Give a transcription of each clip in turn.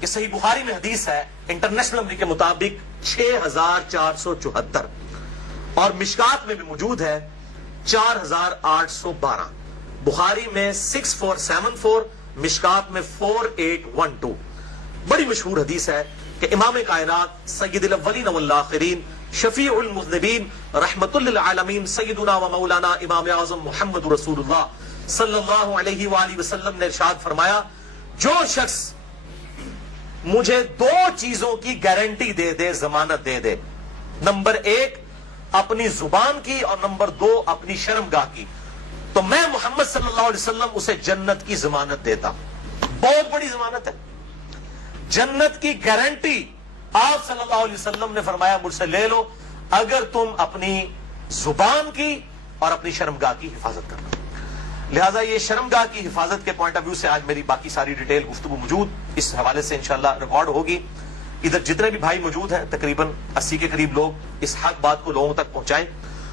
کہ صحیح بخاری میں حدیث ہے انٹرنیشنل نمبر کے مطابق 6474 اور مشکات میں بھی موجود ہے 4812. بخاری میں 6474, مشکات میں 4812. بڑی مشہور حدیث ہے کہ امام کائنات سید الاولین والآخرین شفیع المذنبین رحمت للعالمین سیدنا و مولانا امام اعظم محمد رسول اللہ صلی اللہ علیہ وآلہ وسلم نے ارشاد فرمایا، جو شخص مجھے 2 چیزوں کی گارنٹی دے دے، ضمانت دے دے، نمبر 1 اپنی زبان کی اور نمبر 2 اپنی شرمگاہ کی، تو میں محمد صلی اللہ علیہ وسلم اسے جنت کی ضمانت دیتا. بہت بڑی ضمانت ہے، جنت کی گارنٹی. آپ صلی اللہ علیہ وسلم نے فرمایا مجھ سے لے لو اگر تم اپنی زبان کی اور اپنی شرمگاہ کی حفاظت کرنا. لہذا یہ شرمگاہ کی حفاظت کے پوائنٹ آف ویو سے آج میری باقی ساری ڈیٹیل گفتگو موجود اس حوالے سے انشاءاللہ ریکارڈ ہوگی. ادھر جتنے بھی بھائی موجود ہیں تقریباً 80 کے قریب لوگ اس حق بات کو لوگوں تک پہنچائیں،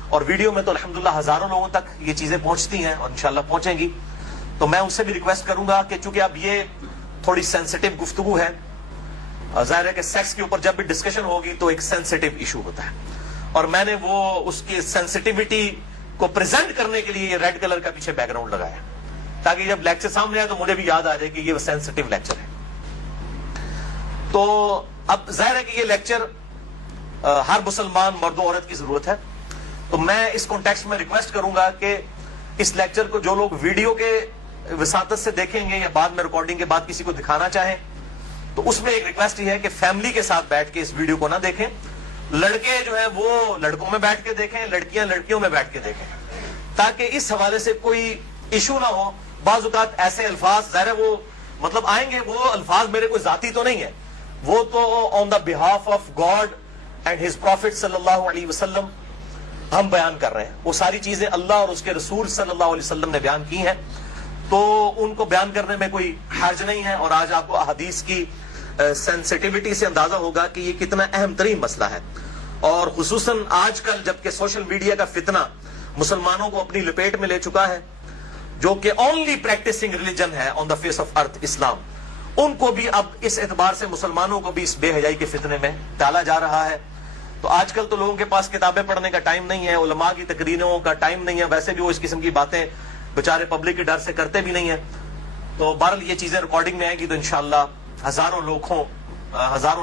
اور ویڈیو میں تو الحمدللہ ہزاروں لوگوں تک یہ چیزیں پہنچتی ہیں اور انشاءاللہ پہنچیں گی. تو میں ان سے بھی ریکویسٹ کروں گا کہ چونکہ اب یہ تھوڑی سینسٹیو گفتگو ہے، ظاہر ہے کہ سیکس کے اوپر جب بھی ڈسکشن ہوگی تو ایک سینسٹیو ایشو ہوتا ہے، اور میں نے وہ اس کی سینسٹیوٹی کو پریزنٹ کرنے کے لیے یہ ریڈ کلر کا پیچھے بیک گراؤنڈ لگایا تاکہ جب لیکچر سامنے آئے تو مجھے بھی یاد آ جائے کہ یہ سینسٹیو لیکچر ہے. تو اب ظاہر ہے کہ یہ لیکچر ہر مسلمان مرد و عورت کی ضرورت ہے، تو میں اس کانٹیکسٹ میں ریکویسٹ کروں گا کہ اس لیکچر کو جو لوگ ویڈیو کے وساطت سے دیکھیں گے یا بعد میں ریکارڈنگ کے بعد کسی کو دکھانا چاہیں تو اس میں ایک ریکویسٹ یہ ہے کہ فیملی کے ساتھ بیٹھ کے اس ویڈیو کو نہ دیکھیں. لڑکے جو ہیں وہ لڑکوں میں بیٹھ کے دیکھیں، لڑکیاں لڑکیوں میں بیٹھ کے دیکھیں، تاکہ اس حوالے سے کوئی ایشو نہ ہو. بعض اوقات ایسے الفاظ ظاہر ہے وہ مطلب آئیں گے، وہ الفاظ میرے کوئی ذاتی تو نہیں ہے، وہ تو on the behalf of God and his prophet صلی اللہ علیہ وسلم ہم بیان کر رہے ہیں. وہ ساری چیزیں اللہ اور اس کے رسول صلی اللہ علیہ وسلم نے بیان کی ہیں، تو ان کو بیان کرنے میں کوئی حرج نہیں ہے. اور آج آپ کو احادیث کی سینسٹیوٹی سے اندازہ ہوگا کہ یہ کتنا اہم ترین مسئلہ ہے، اور خصوصاً آج کل جبکہ سوشل میڈیا کا فتنہ مسلمانوں کو اپنی لپیٹ میں لے چکا ہے، جو کہ اونلی پریکٹسنگ ریلیجن ہے آن دا فیس آف ارتھ اسلام، ان کو بھی اب اس اعتبار سے مسلمانوں کو بھی اس بے حیائی کے فتنے میں ڈالا جا رہا ہے. تو آج کل تو لوگوں کے پاس کتابیں پڑھنے کا ٹائم نہیں ہے، علماء کی تقریروں کا ٹائم نہیں ہے، ویسے بھی وہ اس قسم کی باتیں بیچارے پبلک کے ڈر سے کرتے بھی نہیں ہیں. تو بہرحال یہ چیزیں ریکارڈنگ میں آئیں گی تو انشاءاللہ ہزاروں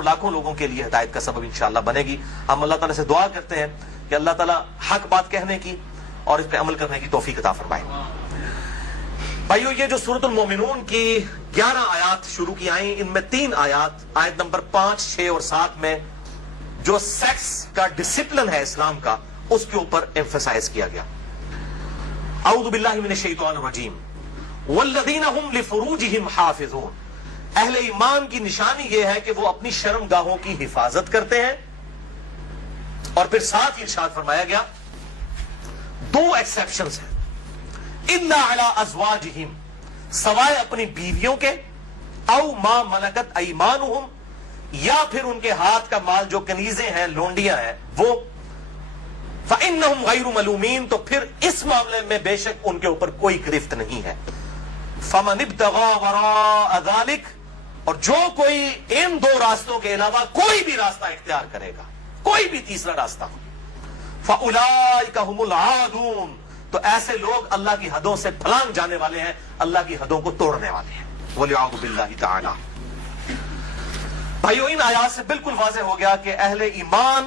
لاکھوں لوگوں کے لیے ہدایت کا سبب انشاءاللہ بنے گی. ہم اللہ تعالیٰ سے دعا کرتے ہیں کہ اللہ تعالیٰ حق بات کہنے کی اور اس پہ عمل کرنے کی توفیق عطا فرمائے. بھائیو، یہ جو سورۃ المومنون کی 11 آیات شروع کی آئیں، ان میں 3 آیات، آیت نمبر 5، 6 اور 7 میں جو سیکس کا ڈسپلن ہے اسلام کا، اس کے اوپر ایمفسائز کیا گیا. اعوذ باللہ من الشیطان الرجیم. والذین ہم لفروجہم حافظون. اہل ایمان کی نشانی یہ ہے کہ وہ اپنی شرمگاہوں کی حفاظت کرتے ہیں، اور پھر ساتھ ہی ارشاد فرمایا گیا 2 ایکسیپشنز ہیں. الا علی ازواجہم، سوائے اپنی بیویوں کے، او ما ملکت ایمانہم، یا پھر ان کے ہاتھ کا مال جو کنیزیں ہیں، لونڈیاں ہیں وہ، فإنہم غیر ملومین، تو پھر اس معاملے میں بے شک ان کے اوپر کوئی گرفت نہیں ہے. فمن ابتغى وراء ذلك، اور جو کوئی ان 2 راستوں کے علاوہ کوئی بھی راستہ اختیار کرے گا، کوئی بھی تیسرا راستہ، فأولئک هم العادون، تو ایسے لوگ اللہ کی حدوں سے پھلانگ جانے والے ہیں، اللہ کی حدوں کو توڑنے والے ہیں. وَلِعَوْذُ بِاللَّهِ تَعَالَى. بھائیو، ان آیات سے بالکل واضح ہو گیا کہ اہل ایمان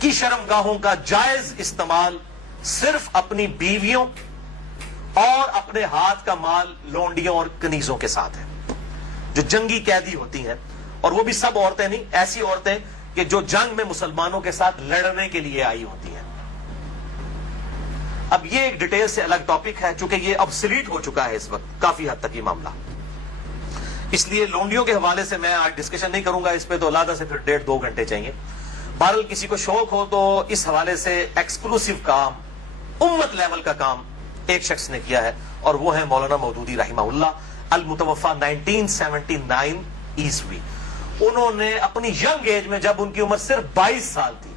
کی شرمگاہوں کا جائز استعمال صرف اپنی بیویوں اور اپنے ہاتھ کا مال لونڈیوں اور کنیزوں کے ساتھ ہے، جو جنگی قیدی ہوتی ہیں، اور وہ بھی سب عورتیں نہیں، ایسی عورتیں کہ جو جنگ میں مسلمانوں کے ساتھ لڑنے کے لیے آئی ہوتی ہیں. اب یہ ایک ڈیٹیل سے الگ ٹاپک ہے، چونکہ یہ ابسلیٹ ہو چکا ہے اس وقت کافی حد تک یہ معاملہ، اس لیے لونڈیوں کے حوالے سے میں آج ڈسکشن نہیں کروں گا اس پہ، تو علیحدہ سے پھر 1.5-2 گھنٹے چاہیے. بہرحال کسی کو شوق ہو تو اس حوالے سے ایکسکلوسیو کام، امت لیول کا کام ایک شخص نے کیا ہے، اور وہ ہے مولانا مودودی رحمہ اللہ، المتوفى 1979 عیسوی. انہوں نے اپنی ینگ ایج میں، جب ان کی عمر صرف 22 سال تھی،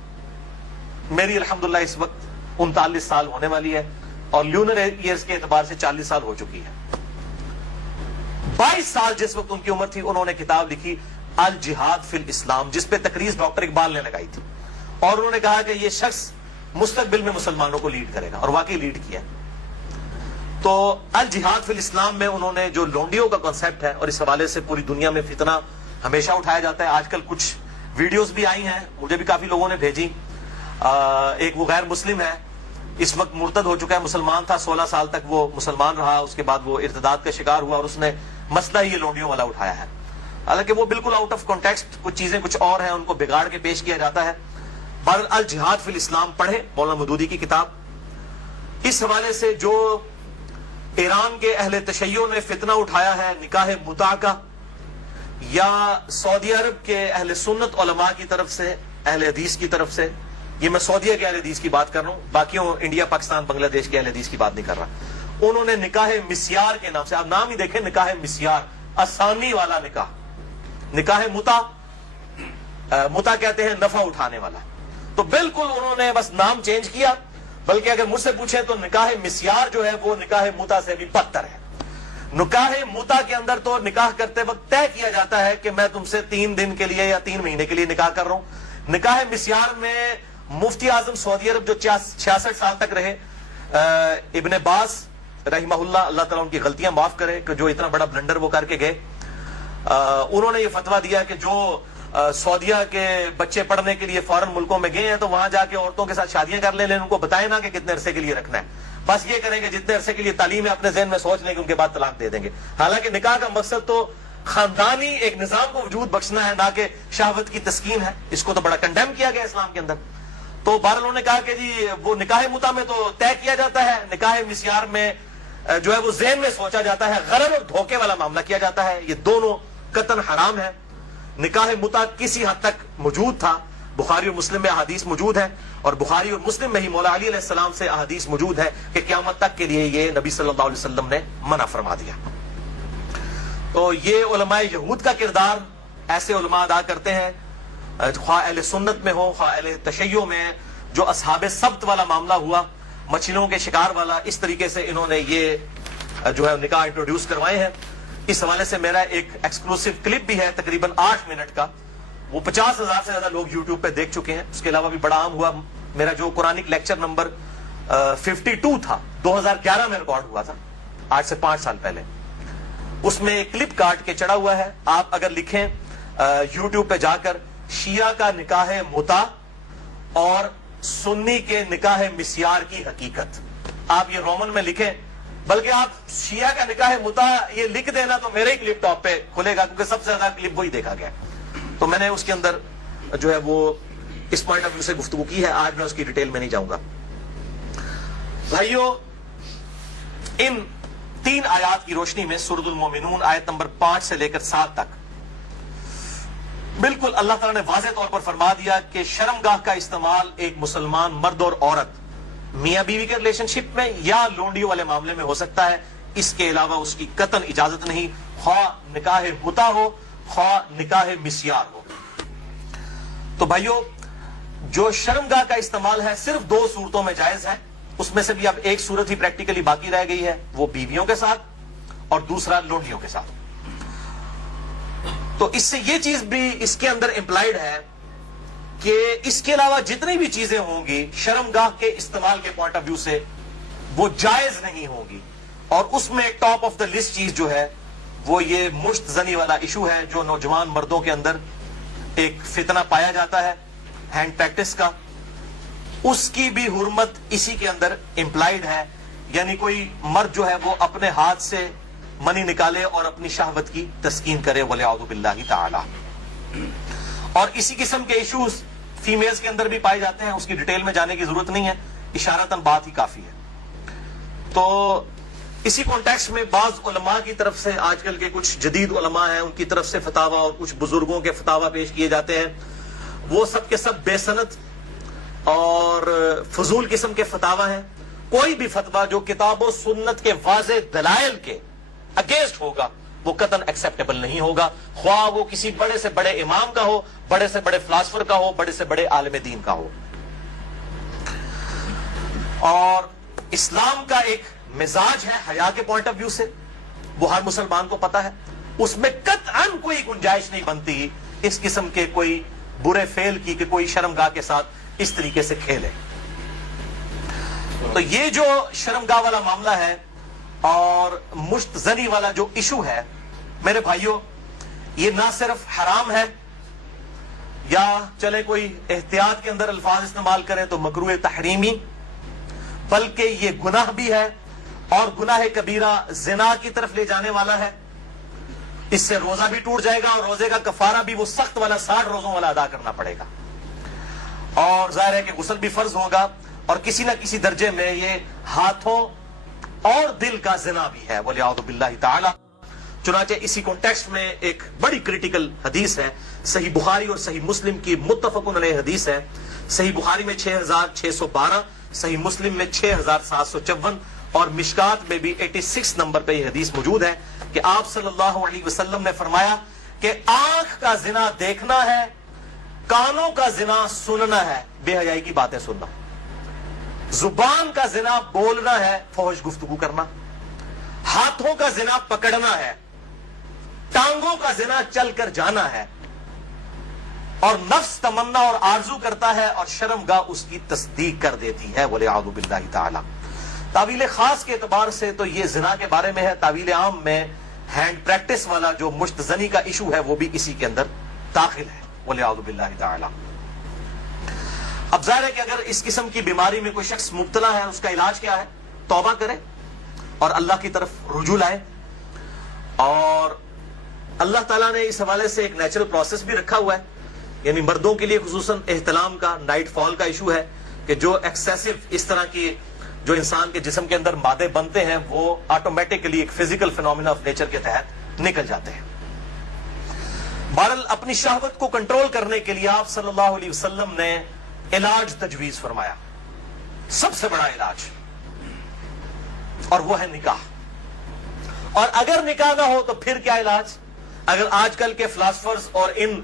میری الحمدللہ اس وقت 39 سال ہونے والی ہے، اور لیونر ایئرز کے اعتبار سے 40 سال ہو چکی ہے. 22 سال جس وقت ان کی عمر تھی انہوں نے کتاب لکھی الجہاد فی الاسلام، جس پہ تقریر ڈاکٹر اقبال نے لگائی تھی، اور انہوں نے کہا کہ یہ شخص مستقبل میں مسلمانوں کو لیڈ کرے گا، اور واقعی لیڈ کیا۔ تو الجہاد فی الاسلام میں انہوں نے جو لونڈیوں کا کنسپٹ ہے، اور اس حوالے سے پوری دنیا میں فتنہ ہمیشہ اٹھایا جاتا ہے، آج کل کچھ ویڈیوز بھی آئی ہیں، مجھے بھی کافی لوگوں نے بھیجی۔ ایک وہ غیر مسلم ہے، اس وقت مرتد ہو چکا ہے، مسلمان تھا 16 سال تک وہ مسلمان رہا، اس کے بعد وہ ارتداد کا شکار ہوا، اور اس نے مسئلہ ہی یہ لونڈیوں والا اٹھایا ہے، حالانکہ وہ بالکل آؤٹ آف کانٹیکسٹ، کچھ چیزیں کچھ اور ہیں، ان کو بگاڑ کے پیش کیا جاتا ہے۔ بہرحال الجہاد فی الاسلام پڑھے، مولانا مودودی کی کتاب۔ اس حوالے سے جو ایران کے اہل تشیع نے فتنہ اٹھایا ہے نکاح متع کا، یا سعودی عرب کے اہل سنت علماء کی طرف سے، اہل حدیث کی طرف سے، یہ میں سعودیہ کے اہل حدیث کی بات کر رہا ہوں، باقیوں انڈیا پاکستان بنگلہ دیش کے اہل حدیث کی بات نہیں کر رہا، انہوں نے نکاح مسیار کے نام سے، آپ نام ہی دیکھیں نکاح مسیار، آسانی والا نکاح، نکاح متع کہتے ہیں نفع اٹھانے والا، تو بالکل انہوں نے بس نام چینج کیا، بلکہ اگر مجھ سے پوچھیں تو نکاح مسیار جو ہے وہ نکاح متع سے بھی بدتر ہے۔ نکاح متع کے اندر تو نکاح کرتے وقت طے کیا جاتا ہے کہ میں تم سے 3 دن کے لیے یا 3 مہینے کے لیے نکاح کر رہا ہوں۔ نکاح مسیار میں مفتی اعظم سعودی عرب جو 66 سال تک رہے، ابن باز رحمہ اللہ، اللہ تعالیٰ ان کی غلطیاں معاف کرے کہ جو اتنا بڑا بلنڈر وہ کر کے گئے، انہوں نے یہ فتویٰ دیا کہ جو سعودیہ کے بچے پڑھنے کے لیے فارن ملکوں میں گئے ہیں تو وہاں جا کے عورتوں کے ساتھ شادیاں کر لیں، لیکن ان کو بتائیں نا کہ کتنے عرصے کے لیے رکھنا ہے، بس یہ کریں گے جتنے عرصے کے لیے تعلیم ہے اپنے ذہن میں سوچ لیں کہ ان کے بعد طلاق دے دیں گے۔ حالانکہ نکاح کا مقصد تو خاندانی ایک نظام کو وجود بخشنا ہے، نہ کہ شہوت کی تسکین ہے، اس کو تو بڑا کنڈیم کیا گیا اسلام کے اندر۔ تو بہرحال انہوں نے کہا کہ جی وہ نکاح متع میں تو طے کیا جاتا ہے، نکاح مسیار میں جو ہے وہ ذہن میں سوچا جاتا ہے، غرض اور دھوکے والا معاملہ کیا جاتا ہے، یہ دونوں قطعاً حرام ہے۔ نکاح متع کسی حد تک موجود تھا، بخاری اور مسلم میں احادیث موجود ہیں، اور بخاری اور مسلم میں ہی مولا علی علیہ السلام سے احادیث موجود ہے کہ قیامت تک کے لیے یہ نبی صلی اللہ علیہ وسلم نے منع فرما دیا۔ تو یہ علماء یہود کا کردار ایسے علماء ادا کرتے ہیں، خواہ اہل سنت میں ہو خواہ اہل تشیع میں، جو اصحاب سبت والا معاملہ ہوا، مچھلیوں کے شکار والا، اس طریقے سے انہوں نے یہ جو ہے نکاح انٹروڈیوس کروائے ہیں۔ اس حوالے سے میرا ایک ایکسکلوسیو کلپ بھی ہے تقریباً 8 منٹ کا، وہ 50,000 سے زیادہ لوگ یوٹیوب پہ دیکھ چکے ہیں۔ اس کے علاوہ بھی بڑا عام ہوا میرا جو قرآنک لیکچر نمبر 52 تھا، 2011 میں ریکارڈ ہوا تھا، آج سے 5 سال پہلے، اس میں ایک کلپ کاٹ کے چڑھا ہوا ہے، آپ اگر لکھیں یوٹیوب پہ جا کر شیعہ کا نکاح متع اور سنی کے نکاح مسیار کی حقیقت، آپ یہ رومن میں لکھیں، بلکہ آپ شیعہ کا نکاح متع یہ لکھ دینا تو میرے ہی کلپ ٹاپ پہ کھلے گا، کیونکہ سب سے زیادہ کلپ وہی دیکھا گیا، تو میں نے اس کے اندر جو ہے وہ اس پوائنٹ آف ویو سے گفتگو کی ہے، آج میں اس کی ڈیٹیل میں نہیں جاؤں گا۔ بھائیو، ان 3 آیات کی روشنی میں سورۃ المومنون آیت نمبر 5 سے لے کر 7 تک بالکل اللہ تعالیٰ نے واضح طور پر فرما دیا کہ شرمگاہ کا استعمال ایک مسلمان مرد اور عورت میاں بیوی کے ریلیشن شپ میں یا لونڈیوں والے معاملے میں ہو سکتا ہے، اس کے علاوہ اس کی قطعاً اجازت نہیں، خواہ نکاح متع ہو خواہ نکاح مسیار ہو۔ تو بھائیو، جو شرمگاہ کا استعمال ہے صرف 2 صورتوں میں جائز ہے، اس میں سے بھی اب ایک صورت ہی پریکٹیکلی باقی رہ گئی ہے، وہ بیویوں کے ساتھ اور دوسرا لونڈیوں کے ساتھ۔ تو اس سے یہ چیز بھی اس کے اندر امپلائڈ ہے کہ اس کے علاوہ جتنی بھی چیزیں ہوں گی شرمگاہ کے استعمال کے پوائنٹ آف ویو سے وہ جائز نہیں ہوں گی، اور اس میں ٹاپ آف دا لسٹ چیز جو ہے وہ یہ مشت زنی والا ایشو ہے، جو نوجوان مردوں کے اندر ایک فتنہ پایا جاتا ہے ہینڈ پریکٹس کا، اس کی بھی حرمت اسی کے اندر امپلائڈ ہے، یعنی کوئی مرد جو ہے وہ اپنے ہاتھ سے منی نکالے اور اپنی شہوت کی تسکین کرے، وَلِعَوْذُ بِاللَّهِ تعالی۔ اور اسی قسم کے ایشوز فیمیلز کے اندر بھی پائے جاتے ہیں، اس کی ڈیٹیل میں جانے کی ضرورت نہیں ہے، اشارتاً بات ہی کافی ہے۔ تو اسی کانٹیکسٹ میں بعض علماء کی طرف سے، آج کل کے کچھ جدید علماء ہیں ان کی طرف سے فتاویٰ اور کچھ بزرگوں کے فتاویٰ پیش کیے جاتے ہیں، وہ سب کے سب بے سند اور فضول قسم کے فتاویٰ ہیں۔ کوئی بھی فتویٰ جو کتاب و سنت کے واضح دلائل کے اگینسٹ ہوگا وہ قطعاً ایکسیپٹیبل نہیں ہوگا، خواہ وہ کسی بڑے سے بڑے امام کا ہو، بڑے سے بڑے فلاسفر کا ہو، بڑے سے بڑے عالم دین کا ہو۔ اور اسلام کا ایک مزاج ہے حیا کے پوائنٹ آف ویو سے، وہ ہر مسلمان کو پتا ہے، اس میں قطعاً کوئی گنجائش نہیں بنتی اس قسم کے کوئی برے فعل کی کہ کوئی شرمگاہ کے ساتھ اس طریقے سے کھیلے. تو یہ جو شرمگاہ والا معاملہ ہے اور مشت زنی والا جو ایشو ہے میرے بھائیوں، یہ نہ صرف حرام ہے یا چلے کوئی احتیاط کے اندر الفاظ استعمال کریں تو مکروہ تحریمی، بلکہ یہ گناہ بھی ہے اور گناہ کبیرہ زنا کی طرف لے جانے والا ہے. اس سے روزہ بھی ٹوٹ جائے گا اور روزے کا کفارہ بھی وہ سخت والا 60 روزوں والا ادا کرنا پڑے گا، اور ظاہر ہے کہ غسل بھی فرض ہوگا، اور کسی نہ کسی درجے میں یہ ہاتھوں اور دل کا زنا بھی ہے وَلِعَوْذُ بِاللَّهِ تعالی. چنانچہ اسی کانٹیکسٹ میں ایک بڑی کریٹیکل حدیث ہے، صحیح بخاری اور صحیح مسلم کی متفق علیہ حدیث ہے. صحیح بخاری میں 6612، صحیح مسلم میں 6754 اور مشکات میں بھی 86 نمبر پہ یہ حدیث موجود ہے کہ آپ صلی اللہ علیہ وسلم نے فرمایا کہ آنکھ کا زنا دیکھنا ہے، کانوں کا زنا سننا ہے، بے حیائی کی باتیں سننا، زبان کا زنا بولنا ہے، فحش گفتگو کرنا، ہاتھوں کا زنا پکڑنا ہے، ٹانگوں کا زنا چل کر جانا ہے، اور نفس تمنا اور آرزو کرتا ہے اور شرمگاہ اس کی تصدیق کر دیتی ہے وَلِعَوْذُ بِاللَّهِ تعالی. تعویل خاص کے اعتبار سے تو یہ زنا کے بارے میں ہے، تعویل عام میں ہینڈ پریکٹس والا جو مشت زنی کا ایشو ہے وہ بھی اسی کے اندر داخل ہے وَلِعَوْذُ بِاللَّهِ تعالی. اب ظاہر ہے کہ اگر اس قسم کی بیماری میں کوئی شخص مبتلا ہے، اس کا علاج کیا ہے؟ توبہ کرے اور اللہ کی طرف رجوع لائے. اور اللہ تعالیٰ نے اس حوالے سے ایک نیچرل پروسیس بھی رکھا ہوا ہے، یعنی مردوں کے لیے خصوصاً احتلام کا، نائٹ فال کا ایشو ہے کہ جو ایکسیسو اس طرح کی جو انسان کے جسم کے اندر مادے بنتے ہیں وہ آٹومیٹکلی ایک فزیکل فینومینا آف نیچر کے تحت نکل جاتے ہیں. بہرحال اپنی شہوت کو کنٹرول کرنے کے لیے آپ صلی اللہ علیہ وسلم نے علاج تجویز فرمایا، سب سے بڑا علاج، اور وہ ہے نکاح. اور اگر نکاح نہ ہو تو پھر کیا علاج؟ اگر آج کل کے فلاسفرز اور ان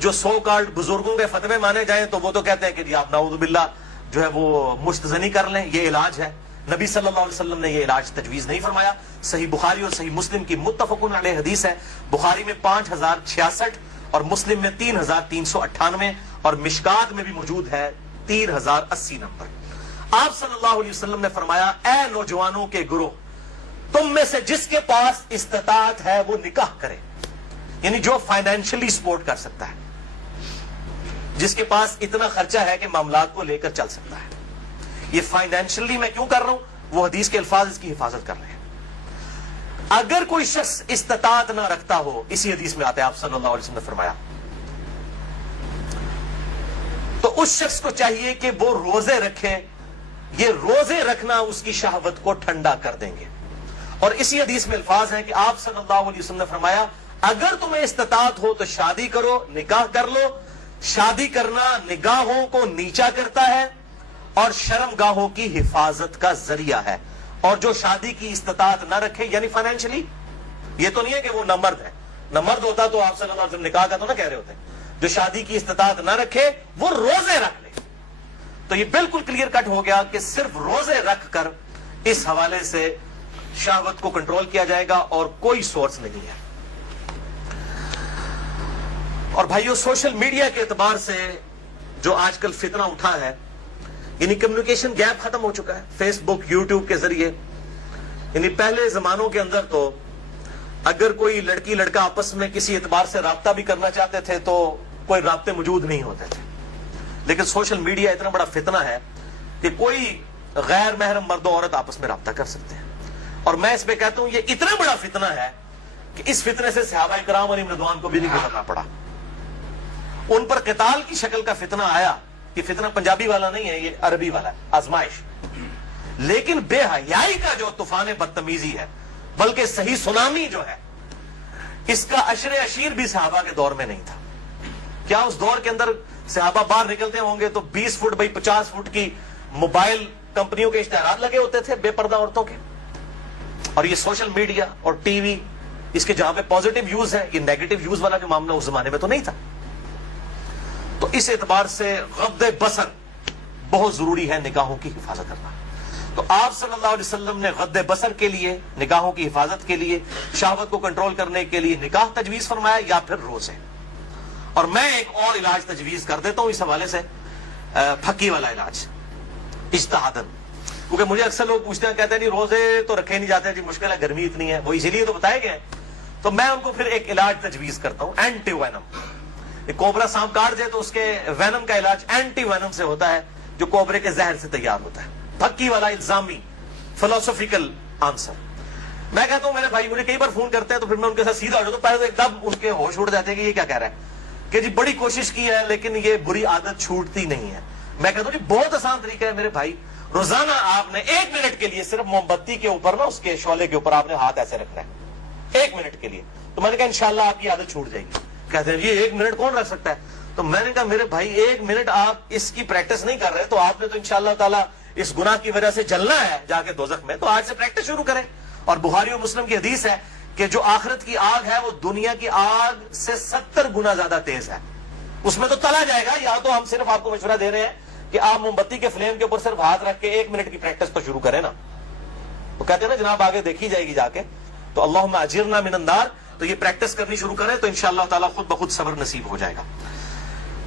جو سو کالڈ بزرگوں کے فتوے مانے جائیں تو وہ تو کہتے ہیں کہ جی آپ نعوذ باللہ جو ہے وہ مستزنی کر لیں، یہ علاج ہے. نبی صلی اللہ علیہ وسلم نے یہ علاج تجویز نہیں فرمایا. صحیح بخاری اور صحیح مسلم کی متفق علیہ حدیث ہے، بخاری میں 5066 اور مسلم میں 3398 اور مشکات میں بھی موجود ہے 3080 نمبر. آپ صلی اللہ علیہ وسلم نے فرمایا اے نوجوانوں کے گروہ، تم میں سے جس کے پاس استطاعت ہے وہ نکاح کرے، یعنی جو فائنینشلی سپورٹ کر سکتا ہے، جس کے پاس اتنا خرچہ ہے کہ معاملات کو لے کر چل سکتا ہے. یہ فائنینشلی میں کیوں کر رہا ہوں؟ وہ حدیث کے الفاظ اس کی حفاظت کر رہے ہیں. اگر کوئی شخص استطاعت نہ رکھتا ہو، اسی حدیث میں آتا ہے آپ صلی اللہ علیہ وسلم نے فرمایا، تو اس شخص کو چاہیے کہ وہ روزے رکھے. یہ روزے رکھنا اس کی شہوت کو ٹھنڈا کر دیں گے. اور اسی حدیث میں الفاظ ہیں کہ آپ صلی اللہ علیہ وسلم نے فرمایا اگر تمہیں استطاعت ہو تو شادی کرو، نکاح کر لو. شادی کرنا نگاہوں کو نیچا کرتا ہے اور شرمگاہوں کی حفاظت کا ذریعہ ہے. اور جو شادی کی استطاعت نہ رکھے یعنی فائنینشلی، یہ تو نہیں ہے کہ وہ نہ مرد ہے، نہ مرد ہوتا تو آپ صلی اللہ علیہ وسلم نکاح کا تو نہ کہہ رہے ہوتے. جو شادی کی استطاعت نہ رکھے وہ روزے رکھ لے. تو یہ بالکل کلیئر کٹ ہو گیا کہ صرف روزے رکھ کر اس حوالے سے شہوت کو کنٹرول کیا جائے گا اور کوئی سورس نہیں ہے. اور بھائیو، سوشل میڈیا کے اعتبار سے جو آج کل فتنہ اٹھا ہے، یعنی کمیونیکیشن گیپ ختم ہو چکا ہے فیس بک، یوٹیوب کے ذریعے. یعنی پہلے زمانوں کے اندر تو اگر کوئی لڑکی لڑکا آپس میں کسی اعتبار سے رابطہ بھی کرنا چاہتے تھے تو کوئی رابطے موجود نہیں ہوتے تھے. لیکن سوشل میڈیا اتنا بڑا فتنہ ہے کہ کوئی غیر محرم مرد و عورت آپس میں رابطہ کر سکتے ہیں. اور میں اس پہ کہتا ہوں یہ اتنا بڑا فتنہ ہے کہ اس فتنے سے صحابہ کرام علیہم رضوان کو بھی نہیں گزرنا پڑا. ان پر قتال کی شکل کا فتنہ آیا. یہ فتنہ پنجابی والا نہیں ہے، یہ عربی والا ہے، آزمائش. لیکن بے حیائی کا جو طوفان بدتمیزی ہے، بلکہ صحیح سنامی جو ہے، اس کا عشر عشیر بھی صحابہ کے دور میں نہیں تھا. کیا اس دور کے اندر صحابہ باہر نکلتے ہوں گے تو 20 فٹ بائی 50 فٹ کی موبائل کمپنیوں کے اشتہارات لگے ہوتے تھے بے پردہ عورتوں کے؟ اور یہ سوشل میڈیا اور ٹی وی، اس کے جہاں پہ پازیٹیو یوز ہے، یہ نیگیٹو یوز والا جو معاملہ اس زمانے میں تو نہیں تھا. تو اس اعتبار سے غض بصر بہت ضروری ہے نکاحوں کی حفاظت کرنا. تو آپ صلی اللہ علیہ وسلم نے غض بصر کے لیے، نگاہوں کی حفاظت کے لیے، شہوت کو کنٹرول کرنے کے لیے نکاح تجویز فرمایا یا پھر روزے. اور میں ایک اور علاج تجویز کر دیتا ہوں اس حوالے سے، پھکی والا علاج اجتہاداً. کیونکہ مجھے اکثر لوگ پوچھتے ہیں، کہتے ہیں نہیں روزے تو رکھے نہیں جاتے جی، مشکل ہے، گرمی اتنی ہے، وہ اسی لیے تو بتائے گئے ہیں. تو میں ان کو پھر ایک علاج تجویز کرتا ہوں، اینٹی وینم. کوبرا سانپ کاٹ جائے تو اس کے وینم کا علاج اینٹی وینم سے ہوتا ہے، جو کوبرے کے زہر سے تیار ہوتا ہے. پھکی والا الزامی فلسفیکل آنسر. میں کہتا ہوں میرے بھائی مجھے کئی بار فون کرتے ہیں تو پھر میں ان کے ساتھ سیدھا ہو جاتا ہوں، پہلے تو ایک دم ان کے ہوش اڑ جاتے ہیں کہ یہ کیا کہہ رہا ہے، کہ جی بڑی کوشش کی ہے لیکن یہ بری عادت چھوٹتی نہیں ہے. میں کہتا ہوں جی بہت آسان طریقہ ہے میرے بھائی، روزانہ آپ نے 1 منٹ کے لیے صرف موم بتی کے اوپر نا، اس کے شعلے کے اوپر آپ نے ہاتھ ایسے رکھنا ہے 1 منٹ کے لیے. تو میں نے کہا انشاءاللہ آپ کی عادت چھوٹ جائے گی. کہتے ہیں یہ 1 منٹ کون رکھ سکتا ہے؟ تو میں نے کہا میرے بھائی 1 منٹ آپ اس کی پریکٹس نہیں کر رہے تو آپ نے تو انشاءاللہ تعالیٰ اس گناہ کی وجہ سے جلنا ہے جا کے دوزخ میں. تو آج سے پریکٹس شروع کریں. اور بخاری و مسلم کی حدیث ہے کہ جو آخرت کی آگ ہے وہ دنیا کی آگ سے 70 گنا زیادہ تیز ہے. اس میں تو تلا جائے گا. یا تو ہم صرف آپ کو مشورہ دے رہے ہیں کہ آپ موم بتی کے فلیم کے اوپر صرف ہاتھ رکھ کے 1 منٹ کی پریکٹس تو شروع کریں نا. تو کہتے ہیں نا جناب آگے دیکھی جائے گی جا کے. تو اللہم اجرنا من النار. تو یہ پریکٹس کرنی شروع کریں تو انشاءاللہ تعالیٰ خود بخود صبر نصیب ہو جائے گا.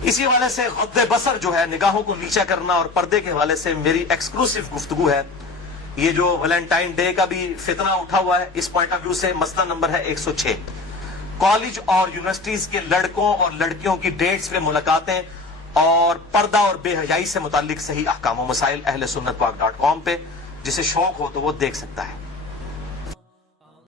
اسی حوالے سے غض بصر جو ہے، نگاہوں کو نیچا کرنا، اور پردے کے حوالے سے میری ایکسکلوسیو گفتگو ہے. یہ جو ویلنٹائن ڈے کا بھی فتنہ اٹھا ہوا ہے، اس پوائنٹ آف ویو سے مسئلہ نمبر ہے 106. کالج اور یونیورسٹیز کے لڑکوں اور لڑکیوں کی ڈیٹس پہ ملاقاتیں اور پردہ اور بے حیائی سے متعلق صحیح احکام و مسائل اہل سنت پاک .com پہ، جسے شوق ہو تو وہ دیکھ سکتا ہے.